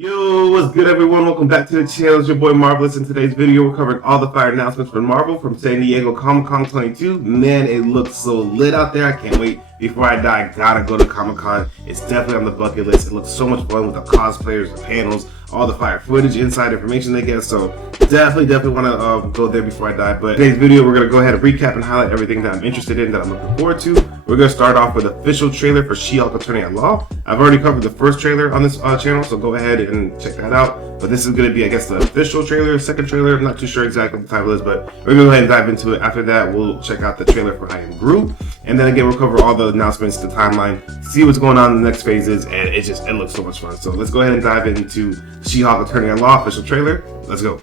Yo, what's good everyone? Welcome back to the channel. It's your boy Marvelous. In today's video, we're covering all the fire announcements for Marvel from San Diego Comic-Con 22. Man, it looks so lit out there. I can't wait. Before I die, I gotta go to Comic-Con. It's definitely on the bucket list. It looks so much fun with the cosplayers, the panels, all the fire footage, inside information they get. So definitely want to go there before I die. But today's video, we're gonna go ahead and recap and highlight everything that I'm interested in, that I'm looking forward to. We're gonna start off with the official trailer for SheHulk Attorney at Law. I've already covered the first trailer on this channel, so go ahead and check that out. But this is gonna be, I guess, the official trailer, second trailer. I'm not too sure exactly what the title is, but we're gonna go ahead and dive into it. After that, we'll check out the trailer for I Am Groot, and then again, we'll cover all the announcements, the timeline, see what's going on in the next phases, and it looks so much fun. So let's go ahead and dive into SheHulk Attorney at Law official trailer. Let's go.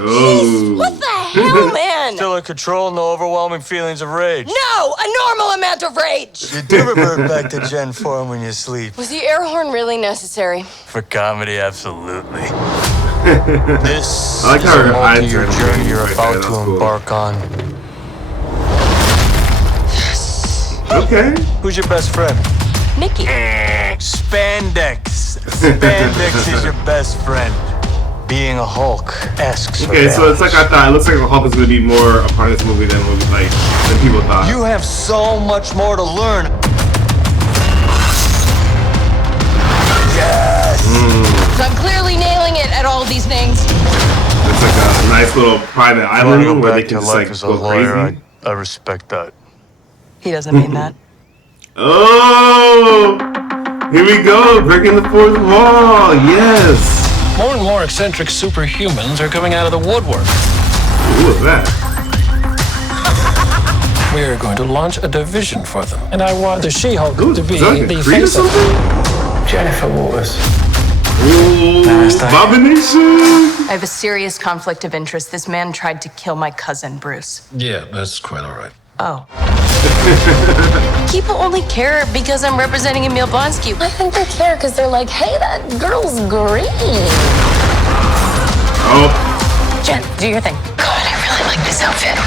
Oh. What the hell, man? Still in control, no overwhelming feelings of rage. No, a normal amount of rage. You do revert back to Gen form when you sleep. Was the air horn really necessary? For comedy, absolutely. This I like is how a her eyes multi-year are journey you're right about there. to That's cool. embark on. Okay. Who's your best friend? Nikki. Spandex. Spandex is your best friend. Being a Hulk asks for Okay, so balance. it's like I thought. It looks like the Hulk is going to be more a part of this movie than people thought. You have so much more to learn. Yes! So I'm clearly nailing it at all these things. It's like a nice little private I want to island go where they back can to just life like as a go lawyer. crazy. I respect that. He doesn't mean that. Oh, here we go, breaking the fourth wall. Yes. More and more eccentric superhumans are coming out of the woodwork. Who was that? We are going to launch a division for them. And I want the SheHulk to be Is that like a the Creed or face of something? Jennifer Waters. Ooh, abomination. I have a serious conflict of interest. This man tried to kill my cousin, Bruce. Yeah, that's quite all right. Oh. People only care because I'm representing Emil Blonsky. I think they care because they're like, hey, that girl's green. Oh. Jen, do your thing. God, I really like this outfit.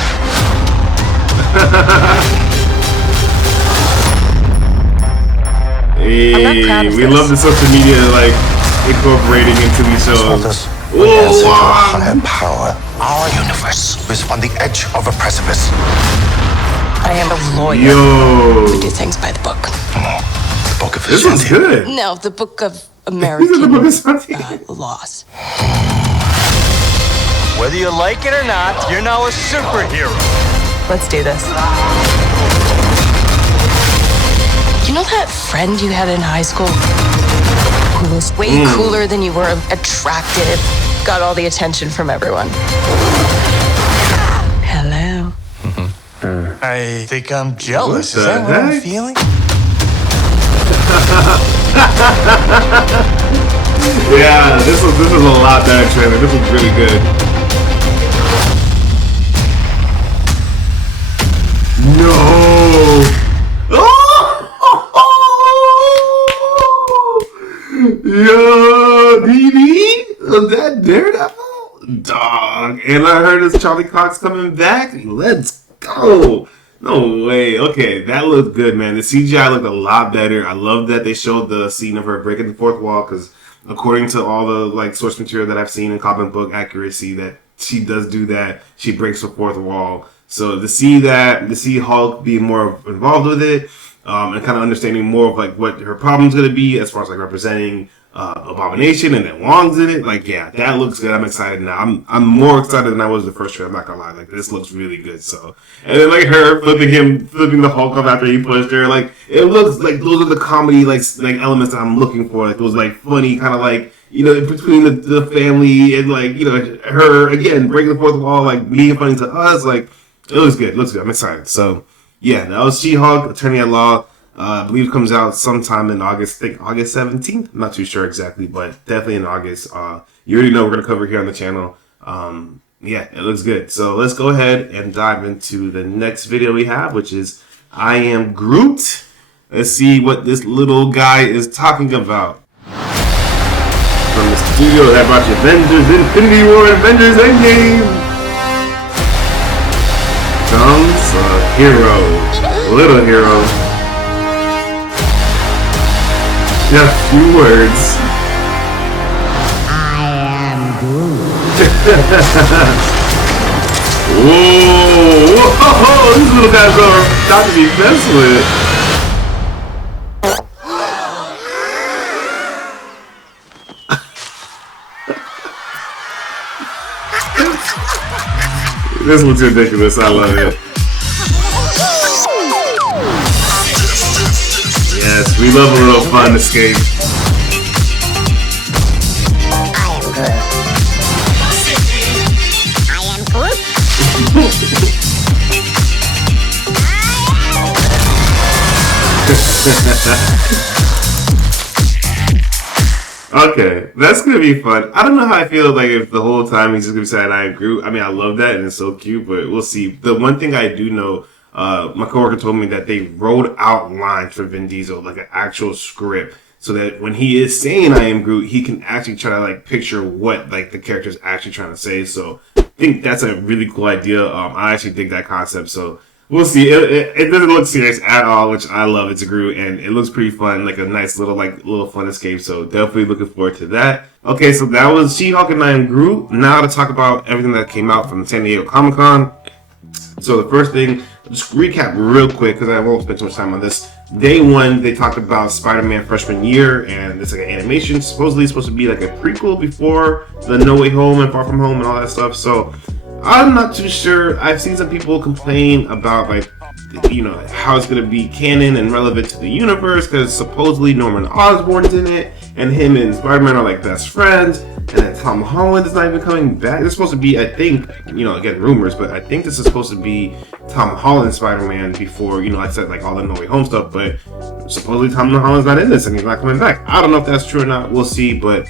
Hey, I'm not proud of we this. love the social media like incorporating into these shows. Yes, Whoa, higher power. Our universe is on the edge of a precipice. I am a lawyer. yo, Do things by the book. The book of this is good. No, the book of These are the American book of Santi. laws. Whether you like it or not, you're now a superhero. Let's do this. You know that friend you had in high school who was way cooler than you were, attractive, got all the attention from everyone? Hello. I think I'm jealous. What Is the that what I'm heck? feeling? Yeah, this was a lot better trailer. This was really good. No. Oh! Yo, DD? Was that Daredevil? Dog. And I heard this Charlie Cox coming back. Let's go. No way. Okay, that looked good, man. The CGI looked a lot better. I love that they showed the scene of her breaking the fourth wall, because according to all the source material that I've seen in comic book accuracy, that she does do that. She breaks the fourth wall. So to see Hulk be more involved with it, and kind of understanding more of what her problem's gonna be as far as representing Abomination, and then Wong's in it. Yeah, that looks good. I'm excited now. I'm more excited than I was the first trailer. I'm not gonna lie. This looks really good. So, and then her flipping the Hulk up after he pushed her. It looks like those are the comedy elements that I'm looking for. Those funny kind of between the family and her again breaking the fourth wall, being funny to us. It looks good. It looks good. I'm excited. So yeah, that was SheHulk Attorney at Law. I believe it comes out sometime in August. I think August 17th. I'm not too sure exactly, but definitely in August. You already know we're going to cover here on the channel. Yeah, it looks good. So let's go ahead and dive into the next video we have, which is I Am Groot. Let's see what this little guy is talking about. From the studio that brought you Avengers Infinity War and Avengers Endgame comes Hero. Little hero. Yeah, few words. I am Groot. Whoa! Whoa! These little guys are not to be messed with. This looks ridiculous. I love it. Yes, we love a little fun escape. I am Groot. Okay, that's gonna be fun. I don't know how I feel like if the whole time he's just gonna be saying I am Groot. I mean, I love that and it's so cute, but we'll see. The one thing I do know, my coworker told me that they wrote out lines for Vin Diesel, like an actual script, so that when he is saying I am Groot, he can actually try to like picture what like the character is actually trying to say. So I think that's a really cool idea. I actually dig that concept. So we'll see. It doesn't look serious at all, which I love. It's a Groot, and it looks pretty fun, like a nice little fun escape. So definitely looking forward to that. Okay, so that was She-Hulk and I Am Groot. Now to talk about everything that came out from San Diego Comic-Con. So the first thing, just recap real quick because I won't spend too much time on this. Day one, they talked about Spider-Man freshman year, and it's like an animation. Supposedly it's supposed to be like a prequel before the No Way Home and Far From Home and all that stuff. So I'm not too sure. I've seen some people complain about like, you know, how it's gonna be canon and relevant to the universe because supposedly Norman Osborn's in it, and him and Spider-Man are like best friends, and then Tom Holland is not even coming back. It's supposed to be, I think, you know, again rumors, but I think this is supposed to be Tom Holland Spider-Man before, you know, like I said, like all the No Way Home stuff. But supposedly Tom Holland's not in this and he's not coming back. I don't know if that's true or not. We'll see, but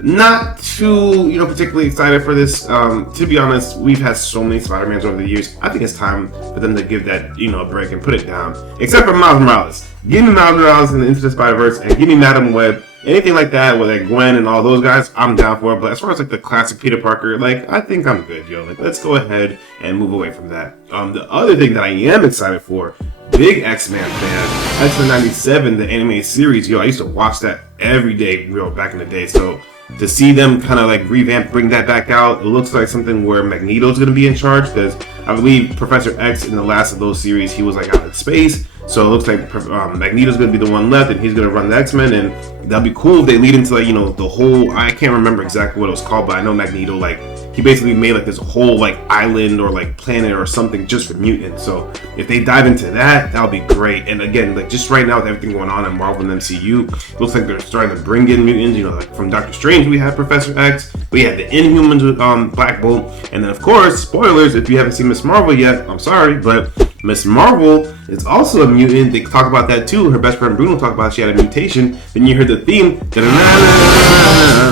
not too, you know, particularly excited for this. To be honest, we've had so many Spider-Mans over the years. I think it's time for them to give that, you know, a break and put it down. Except for Miles Morales. Give me Miles Morales and Into the Spider-Verse, and give me Madam Web. Anything like that with like Gwen and all those guys, I'm down for it. But as far as like the classic Peter Parker, like I think I'm good, yo. Like let's go ahead and move away from that. The other thing that I am excited for, big X-Men fan, X-Men '97, the anime series. Yo, I used to watch that every day, you know, back in the day. So to see them kind of like revamp, bring that back out, it looks like something where Magneto's going to be in charge, because I believe Professor X in the last of those series, he was like out in space. So it looks like Magneto's going to be the one left, and he's going to run the X-Men, and that'd be cool if they lead into like, you know, the whole, I can't remember exactly what it was called, but I know Magneto, like, he basically made like this whole like island or like planet or something just for mutants. So if they dive into that, that'll be great. And again, like just right now with everything going on in Marvel and MCU, it looks like they're starting to bring in mutants. You know, like from Doctor Strange, we have Professor X, we had the Inhumans with Black Bolt, and then of course, spoilers if you haven't seen Miss Marvel yet, I'm sorry, but Miss Marvel is also a mutant. They talk about that too. Her best friend Bruno talked about she had a mutation. Then you heard the theme,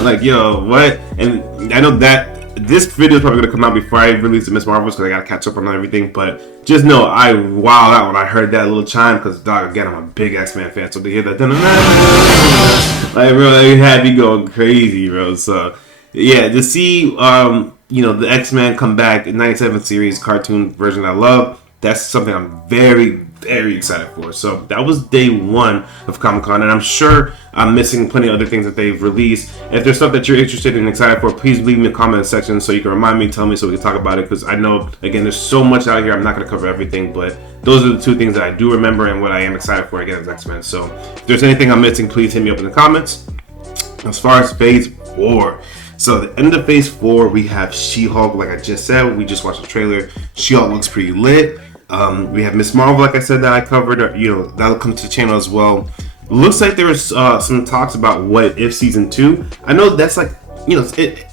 like yo, what? And I know that this video is probably going to come out before I release the Miss Marvels because I got to catch up on everything. But just know I wowed out when I heard that little chime because, dog, again, I'm a big X-Men fan. So to hear that, like, bro, it had me going crazy, bro. So, yeah, to see, you know, the X-Men come back in '97 series cartoon version I love, that's something I'm very, very excited for. So that was day one of Comic-Con, and I'm sure I'm missing plenty of other things that they've released. If there's stuff that you're interested and excited for, please leave me a comment section so you can remind me, tell me so we can talk about it, because I know, again, there's so much out here. I'm not going to cover everything, but those are the two things that I do remember and what I am excited for, again, as X-Men. So if there's anything I'm missing, please hit me up in the comments. As far as Phase 4, so at the end of Phase 4, we have She-Hulk. Like I just said, we just watched the trailer. She-Hulk looks pretty lit. We have Miss Marvel, like I said, that I covered. You know, that'll come to the channel as well. Looks like there was some talks about What If Season 2. I know that's like, you know,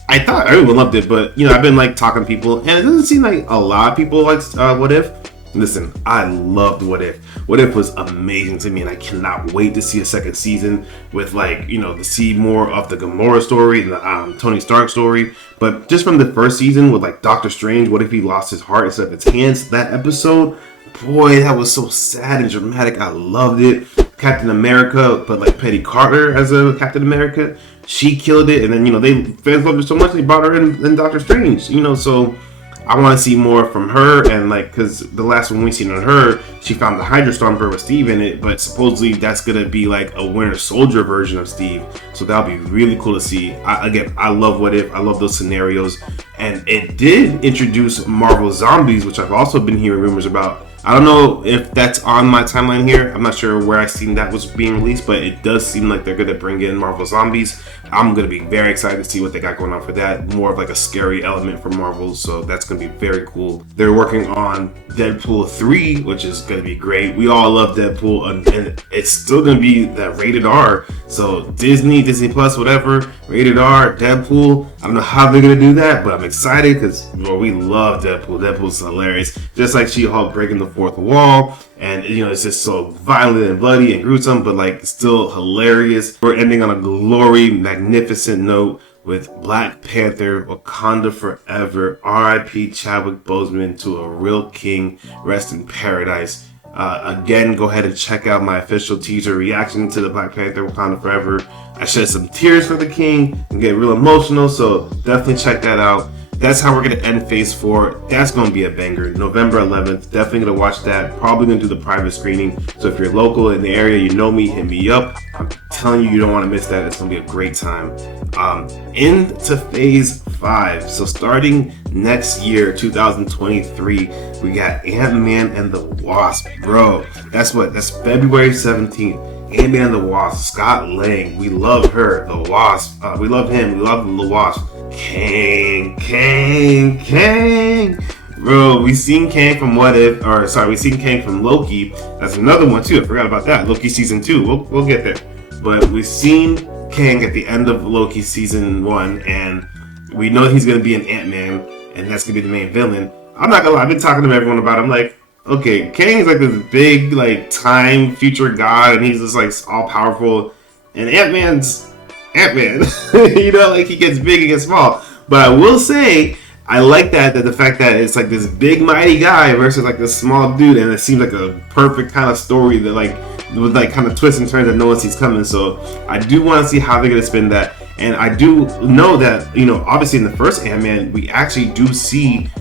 I thought everyone loved it, but, you know, I've been like talking to people, and it doesn't seem like a lot of people like What If. Listen, I loved What If. What If was amazing to me, and I cannot wait to see a second season with, like, you know, to see more of the Gamora story and the Tony Stark story. But just from the first season with, like, Doctor Strange, what if he lost his heart instead of his hands? That episode, boy, that was so sad and dramatic. I loved it. Captain America, but like Peggy Carter as a Captain America, she killed it. And then, you know, fans loved her so much they brought her in Doctor Strange, you know, so I want to see more from her, and like, because the last one we seen on her, she found the Hydra Stormper with Steve in it, but supposedly that's gonna be like a Winter Soldier version of Steve, so that'll be really cool to see. I love What If, I love those scenarios, and it did introduce Marvel Zombies, which I've also been hearing rumors about. I don't know if that's on my timeline here. I'm not sure where I seen that was being released, but it does seem like they're going to bring in Marvel Zombies. I'm going to be very excited to see what they got going on for that. More of like a scary element for Marvel, so that's going to be very cool. They're working on Deadpool 3, which is going to be great. We all love Deadpool, and it's still going to be that rated R. So Disney Plus, whatever, rated R, Deadpool. I don't know how they're going to do that, but I'm excited because we love Deadpool. Deadpool's hilarious. Just like SheHulk breaking the fourth wall, and it's just so violent and bloody and gruesome, but like still hilarious. We're ending on a glory, magnificent note with Black Panther, Wakanda Forever, R.I.P. Chadwick Boseman to a real king, rest in paradise. Again, go ahead and check out my official teaser reaction to the Black Panther, Wakanda Forever. I shed some tears for the king and get real emotional, so definitely check that out. That's how we're going to end Phase 4. That's going to be a banger. November 11th. Definitely going to watch that. Probably going to do the private screening. So if you're local in the area, you know me, hit me up. I'm telling you, you don't want to miss that. It's going to be a great time. Into Phase 5. So starting next year, 2023, we got Ant-Man and the Wasp. Bro, that's February 17th. Ant-Man and the Wasp. Scott Lang. We love her. The Wasp. We love him. We love the Wasp. Kang. Bro, we seen Kang from we seen Kang from Loki. That's another one too. I forgot about that. Loki season 2. We'll get there. But we've seen Kang at the end of Loki season 1, and we know he's gonna be an Ant-Man, and that's gonna be the main villain. I'm not gonna lie, I've been talking to everyone about it. I'm like, okay, Kang is like this big, like, time future god, and he's just like all powerful, and Ant-Man's Ant-Man. Like he gets big and gets small. But I will say, I like that the fact that it's like this big mighty guy versus like this small dude, and it seems like a perfect kind of story that like with like kind of twists and turns that no one sees coming. So I do want to see how they're gonna spin that. And I do know that, obviously in the first Ant-Man, we actually do see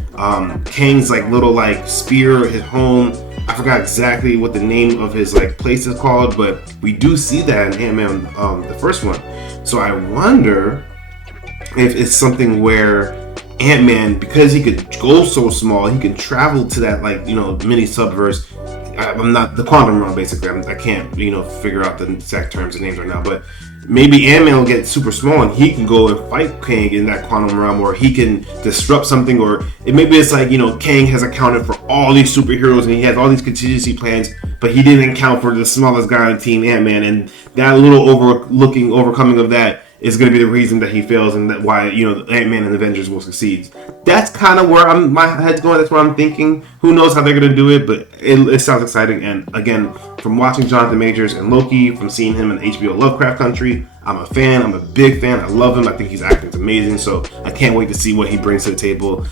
Kang's like little like spear, his home. I forgot exactly what the name of his like place is called, but we do see that in Ant-Man, the first one. So I wonder if it's something where Ant-Man, because he could go so small, he can travel to that like mini subverse. I'm not the quantum realm basically. I can't figure out the exact terms and names right now, but maybe Ant-Man will get super small and he can go and fight Kang in that quantum realm, or he can disrupt something, or maybe it's like Kang has accounted for all these superheroes and he has all these contingency plans, but he didn't account for the smallest guy on the team, Ant-Man, and that little overcoming of that is going to be the reason that he fails, and that why Ant-Man and the Avengers will succeed. That's kind of where my head's going. That's what I'm thinking. Who knows how they're going to do it, but it sounds exciting. And again, from watching Jonathan Majors and Loki, from seeing him in HBO Lovecraft Country, I'm a fan. I'm a big fan. I love him. I think his acting's amazing. So I can't wait to see what he brings to the table.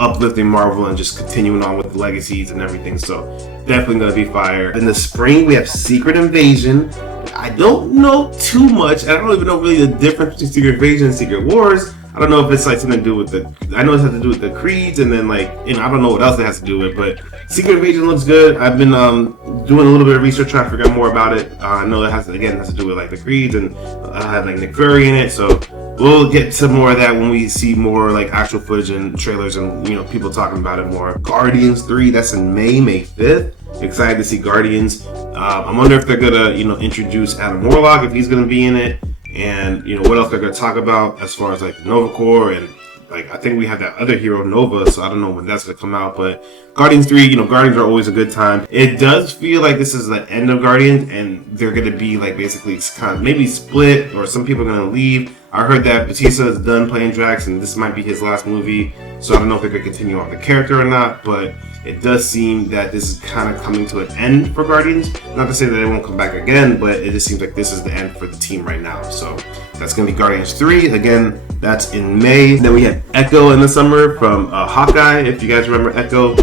Uplifting Marvel and just continuing on with the legacies and everything. So definitely going to be fire. In the spring, we have Secret Invasion. I don't know too much. I don't even know really the difference between Secret Invasion and Secret Wars. I don't know if it's like something to do with I know it has to do with the creeds, and then like I don't know what else it has to do with. But Secret Invasion looks good. I've been doing a little bit of research trying to figure out more about it. I know it has to do with like the creeds, and I have like Nick Fury in it. So we'll get to more of that when we see more like actual footage and trailers and people talking about it more. Guardians 3, that's in May 5th. Excited to see Guardians. I wonder if they're gonna introduce Adam Warlock, if he's gonna be in it, and what else they're gonna talk about as far as like the Nova Corps, and like I think we have that other hero Nova, so I don't know when that's gonna come out. But Guardians 3, Guardians are always a good time. It does feel like this is the end of Guardians, and they're gonna be like basically kind of maybe split, or some people are gonna leave. I heard that Batista is done playing Drax, and this might be his last movie, so I don't know if they're gonna continue on the character or not, but it does seem that this is kind of coming to an end for Guardians. Not to say that they won't come back again, but it just seems like this is the end for the team right now. So that's going to be Guardians 3. Again, that's in May. Then we had Echo in the summer from Hawkeye. If you guys remember Echo,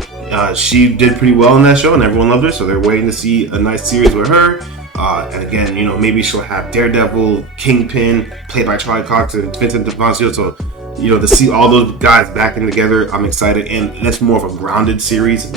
she did pretty well in that show and everyone loved her. So they're waiting to see a nice series with her. And again, maybe she'll have Daredevil, Kingpin, played by Charlie Cox and Vincent D'Onofrio. So to see all those guys backing together, I'm excited. And that's more of a grounded series,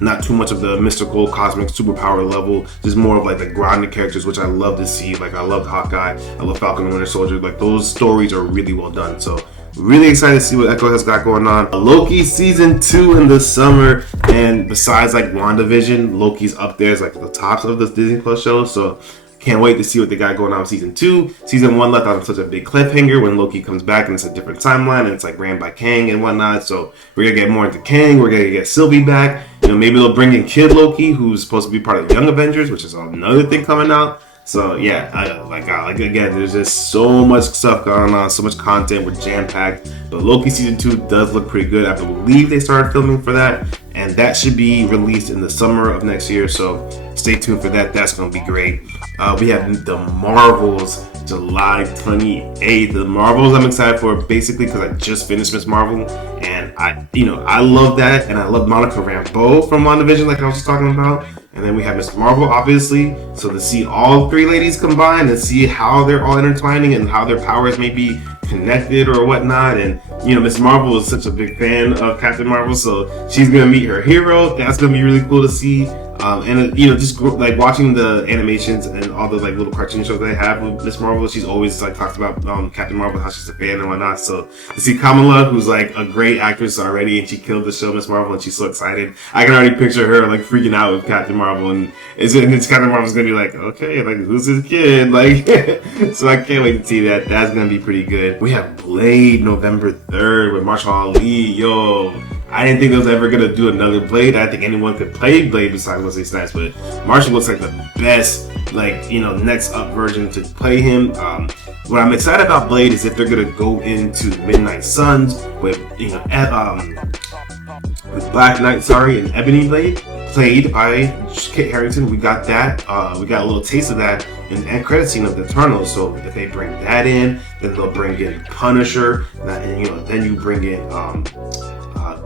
not too much of the mystical, cosmic, superpower level, just more of like the grounded characters, which I love to see. Like, I love Hawkeye, I love Falcon and Winter Soldier. Like, those stories are really well done. So really excited to see what Echo has got going on. Loki season 2 in the summer, and besides like WandaVision, Loki's up there as like the tops of the Disney Plus show. So can't wait to see what they got going on with season 2. Season 1 left on such a big cliffhanger when Loki comes back, and it's a different timeline, and it's like ran by Kang and whatnot. So we're gonna get more into Kang. We're gonna get Sylvie back. Maybe they'll bring in Kid Loki, who's supposed to be part of the Young Avengers, which is another thing coming out. So yeah, again, there's just so much stuff going on, so much content. We're jam-packed. But Loki season 2 does look pretty good. I believe they started filming for that, and that should be released in the summer of next year. So stay tuned for that. That's going to be great. We have the Marvels, July 28th. The Marvels I'm excited for, basically because I just finished Miss Marvel, and I love that, and I love Monica Rambeau from WandaVision, like I was just talking about. And then we have Miss Marvel, obviously. So to see all three ladies combined and see how they're all intertwining and how their powers may be connected or whatnot. And Miss Marvel is such a big fan of Captain Marvel, so she's gonna meet her hero. That's gonna be really cool to see. Just like watching the animations and all the like little cartoon shows they have with Miss Marvel, she's always like talks about Captain Marvel, how she's a fan and whatnot. So to see Kamala, who's like a great actress already, and she killed the show Miss Marvel, and she's so excited. I can already picture her like freaking out with Captain Marvel, and it's Captain Marvel's gonna be like, okay, like who's this kid? Like, so I can't wait to see that. That's gonna be pretty good. We have Blade November 3rd with Marshall Ali. Yo, I didn't think they was ever gonna do another Blade. I didn't think anyone could play Blade besides Wesley Snipes, but Marshall looks like the best, next up version to play him. What I'm excited about Blade is if they're gonna go into Midnight Suns with Black Knight, and Ebony Blade, played by Kit Harington. We got that. We got a little taste of that in the end credit scene of the Eternals. So if they bring that in, then they'll bring in Punisher, and then you bring in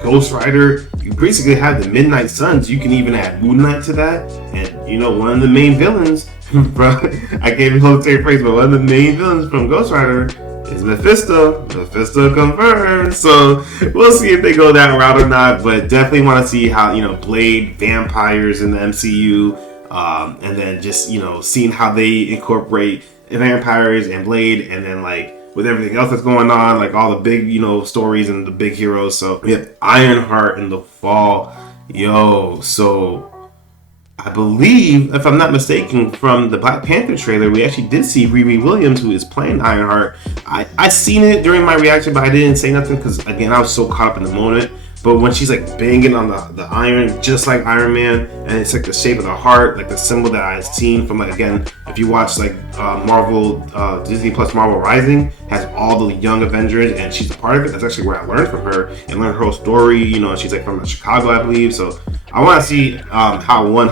Ghost Rider. You basically have the Midnight Suns. You can even add Moon Knight to that, and one of the main villains I can't even hold the same phrase, but one of the main villains from Ghost Rider is Mephisto. Mephisto confirmed. So we'll see if they go that route or not, but definitely want to see how Blade, vampires in the MCU, and then just seeing how they incorporate vampires and Blade, and then like with everything else that's going on, like all the big stories and the big heroes. So we have Ironheart in the fall. So I believe, if I'm not mistaken, from the Black Panther trailer, we actually did see Riri Williams, who is playing Ironheart. I seen it during my reaction, but I didn't say nothing because, again, I was so caught up in the moment. But when she's like banging on the iron, just like Iron Man, and it's like the shape of the heart, like the symbol that I've seen from, like, again, if you watch like Marvel, Disney Plus Marvel Rising, has all the young Avengers, and she's a part of it. That's actually where I learned from her and learned her whole story. She's like from Chicago, I believe. So I want to see how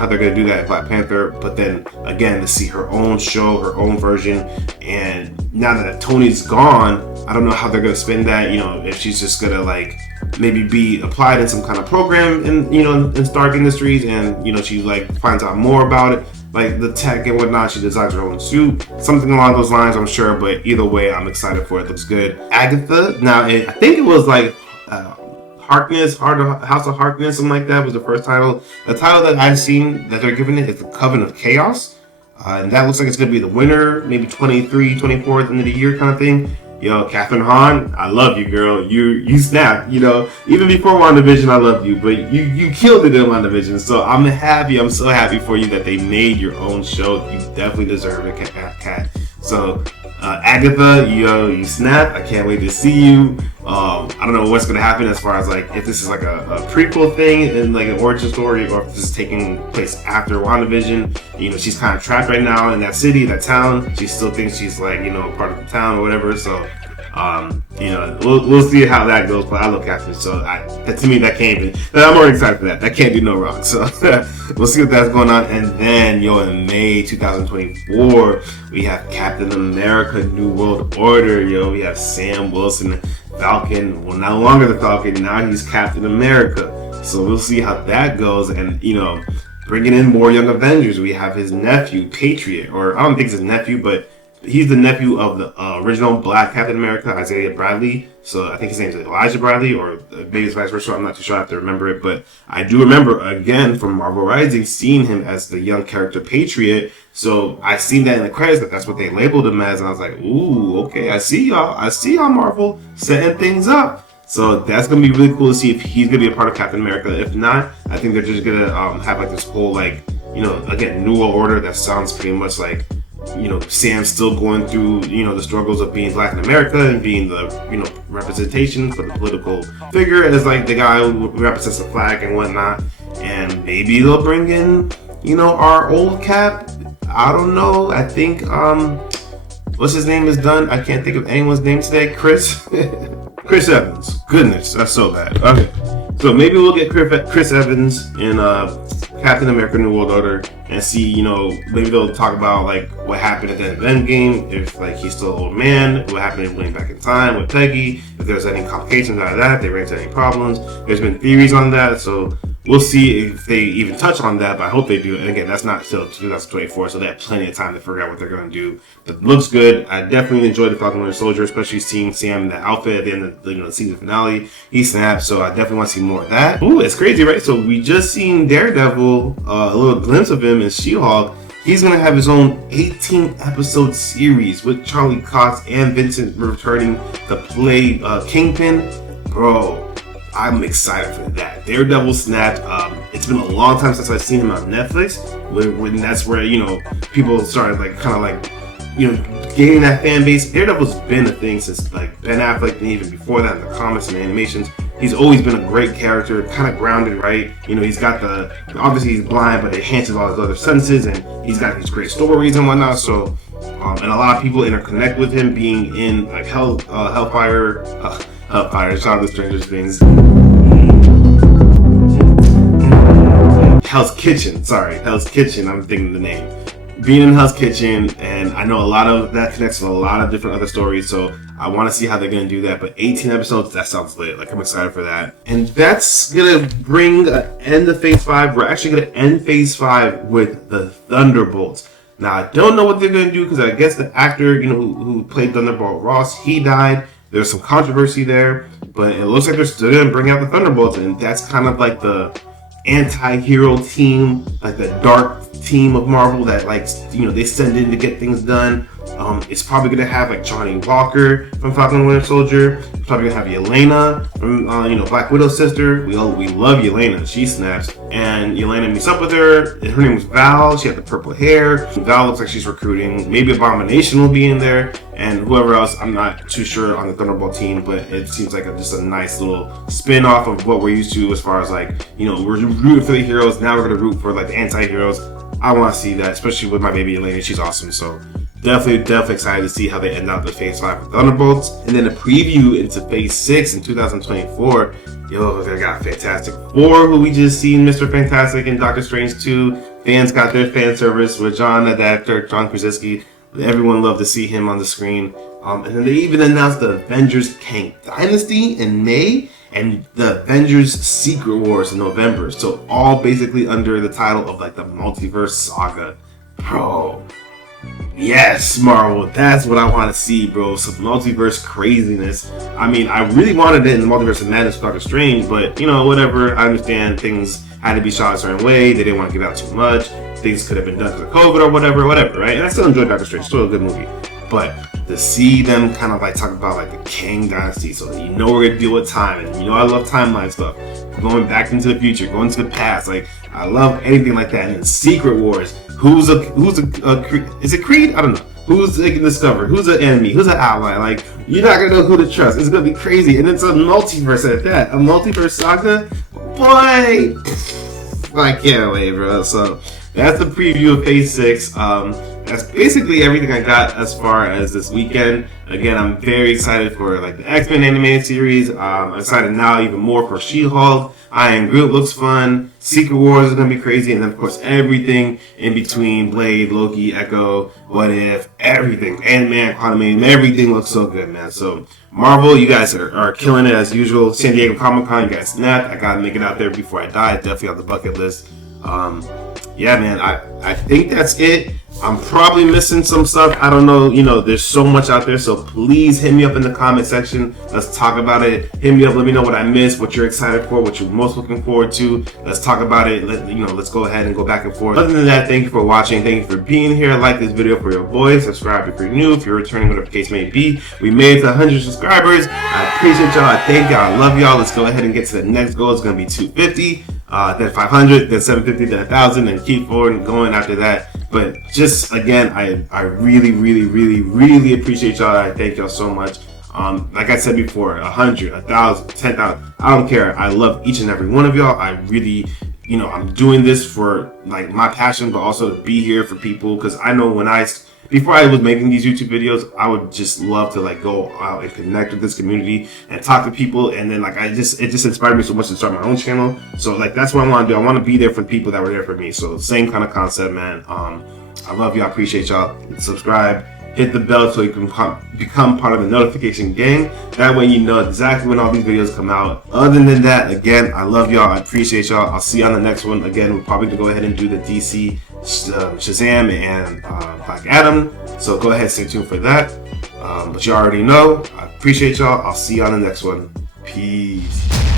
they're going to do that in Black Panther, but then again to see her own show, her own version. And now that Tony's gone, I don't know how they're going to spin that. If she's just going to like maybe be applied in some kind of program in Stark Industries, and she like finds out more about it, like the tech and whatnot. She designs her own suit, something along those lines, I'm sure. But either way, I'm excited for it. Looks good. Agatha. Now I think it was like House of Harkness, something like that was the first title. The title that I've seen that they're giving it is The Coven of Chaos, and that looks like it's going to be the winter, maybe 23, 24th end of the year kind of thing. Catherine Hahn, I love you, girl. You snapped. Even before WandaVision, I loved you, but you killed it in WandaVision. So I'm happy. I'm so happy for you that they made your own show. You definitely deserve it, Cat. So Agatha, you snap. I can't wait to see you. I don't know what's gonna happen as far as like if this is like a prequel thing and like an origin story, or if this is taking place after WandaVision. She's kind of trapped right now in that city, that town. She still thinks she's like part of the town or whatever. So we'll see how that goes. But I look after it. So to me that can't be. I'm already excited for that. That can't do no wrong. So we'll see what that's going on. And then in May 2024 we have Captain America: New World Order. We have Sam Wilson, Falcon. Well, no longer the Falcon. Now he's Captain America. So we'll see how that goes. And bringing in more young Avengers. We have his nephew, Patriot, or I don't think it's his nephew, but he's the nephew of the original Black Captain America, Isaiah Bradley. So I think his name is Elijah Bradley, or maybe it's vice versa. I'm not too sure. I have to remember it. But I do remember, again, from Marvel Rising, seeing him as the young character Patriot. So I seen that in the credits, that's what they labeled him as. And I was like, ooh, okay, I see y'all, Marvel, setting things up. So that's going to be really cool to see if he's going to be a part of Captain America. If not, I think they're just going to have like this whole, like, you know, again, New World Order that sounds pretty much like, you know, Sam's still going through, you know, the struggles of being Black in America and being the, you know, representation for the political figure as like the guy who represents the flag and whatnot. And maybe they'll bring in, you know, our old Cap. I don't know. I think, what's his name is done. I can't think of anyone's name today. Chris Evans. Goodness, that's so bad. Okay. So maybe we'll get Chris Evans in Captain America New World Order and see, you know, maybe they'll talk about like what happened at the end of Endgame, if like he's still an old man, what happened when back in time with Peggy, if there's any complications out of that, if they ran into any problems. There's been theories on that, so we'll see if they even touch on that, but I hope they do. And again, that's not till 2024, so they have plenty of time to figure out what they're going to do. But it looks good. I definitely enjoyed the Falcon Winter Soldier, especially seeing Sam in that outfit at the end of the season finale. He snapped, so I definitely want to see more of that. Ooh, it's crazy, right? So we just seen Daredevil, a little glimpse of him in SheHulk. He's going to have his own 18-episode series with Charlie Cox and Vincent returning to play Kingpin. Bro, I'm excited for that. Daredevil snapped. It's been a long time since I've seen him on Netflix. When that's where, you know, people started like kind of like, you know, gaining that fan base. Daredevil's been a thing since like Ben Affleck, and even before that in the comics and animations. He's always been a great character, kind of grounded, right? You know, he's got obviously he's blind, but it enhances all his other senses, and he's got these great stories and whatnot. So, and a lot of people interconnect with him being in like Hellfire, shout out to Stranger Things. Hell's Kitchen, I'm thinking the name. Being in Hell's Kitchen, and I know a lot of that connects to a lot of different other stories, so I want to see how they're going to do that. But 18 episodes, that sounds lit. Like, I'm excited for that. And that's going to bring an end to Phase 5. We're actually going to end Phase 5 with the Thunderbolts. Now, I don't know what they're going to do, because I guess the actor, you know, who played Thunderbolt Ross, he died. There's some controversy there, but it looks like they're still going to bring out the Thunderbolts, and that's kind of like the anti-hero team, like the dark team of Marvel that, like, you know, they send in to get things done. It's probably gonna have like Johnny Walker from Falcon and Winter Soldier. It's probably gonna have Yelena from you know, Black Widow's sister. We love Yelena. She snaps, and Yelena meets up with her. Her name was Val. She had the purple hair. Val looks like she's recruiting. Maybe Abomination will be in there, and whoever else. I'm not too sure on the Thunderbolt team, but it seems like just a nice little spin off of what we're used to as far as like, you know, we're rooting for the heroes. Now we're gonna root for like the anti-heroes. I want to see that, especially with my baby Yelena. She's awesome. So definitely excited to see how they end out the Phase 5 with Thunderbolts. And then a preview into Phase 6 in 2024. Yo, they got Fantastic Four, who we just seen, Mr. Fantastic and Doctor Strange 2. Fans got their fan service with John Krasinski. Everyone loved to see him on the screen. And then they even announced the Avengers Kang Dynasty in May, and the Avengers Secret Wars in November. So all basically under the title of like the Multiverse Saga. Bro, yes, Marvel, that's what I want to see, bro. Some multiverse craziness. I mean, I really wanted it in the Multiverse of Madness with Doctor Strange, but, you know, whatever. I understand things had to be shot a certain way. They didn't want to give out too much. Things could have been done because of COVID or whatever, right? And I still enjoyed Doctor Strange. Still a good movie. But to see them kind of like talk about like the Kang Dynasty, so that you know we're gonna deal with time, and you know I love timeline stuff, going back into the future, going to the past, like I love anything like that. And then Secret Wars, is it Creed? I don't know. Who's they can discover? Who's an enemy? Who's an ally? Like, you're not gonna know who to trust. It's gonna be crazy, and it's a multiverse at that. A multiverse saga, boy. I can't wait, bro. So that's the preview of Phase 6. That's basically everything I got as far as this weekend. Again, I'm very excited for like the X-Men animated series. I'm excited now even more for She-Hulk. I Am Groot looks fun. Secret Wars is gonna be crazy, and then of course everything in between: Blade, Loki, Echo, What If, everything. AntMan, Quantumanium, everything looks so good, man. So Marvel, you guys are killing it as usual. San Diego Comic-Con, you guys snapped. I gotta make it out there before I die. Definitely on the bucket list. Yeah, man, I think that's it I'm probably missing some stuff. I don't know. You know, there's so much out there. So please hit me up in the comment section. Let's talk about it. Hit me up. Let me know what I missed, what you're excited for, what you're most looking forward to. Let's talk about it. Let's go ahead and go back and forth. Other than that, thank you for watching. Thank you for being here. Like this video for your boys. Subscribe if you're new. If you're returning, whatever the case may be. We made it to 100 subscribers. I appreciate y'all. I thank y'all. I love y'all. Let's go ahead and get to the next goal. It's going to be 250. Then 500, then 750, then 1,000, and keep forward and going after that. But just again, I really appreciate y'all. I thank y'all so much. Like I said before, 100, 1,000, 10,000, I don't care. I love each and every one of y'all. I really, you know, I'm doing this for like my passion, but also to be here for people, because I know before I was making these YouTube videos, I would just love to like go out and connect with this community and talk to people, and then like it just inspired me so much to start my own channel. So like that's what I want to do. I want to be there for the people that were there for me. So same kind of concept, man. I love y'all. Appreciate y'all. Subscribe. Hit the bell so you can become part of the notification gang. That way you know exactly when all these videos come out. Other than that, again, I love y'all. I appreciate y'all. I'll see you on the next one. Again, we're probably going to go ahead and do the DC Shazam and Black Adam. So go ahead, stay tuned for that. But you already know. I appreciate y'all. I'll see you on the next one. Peace.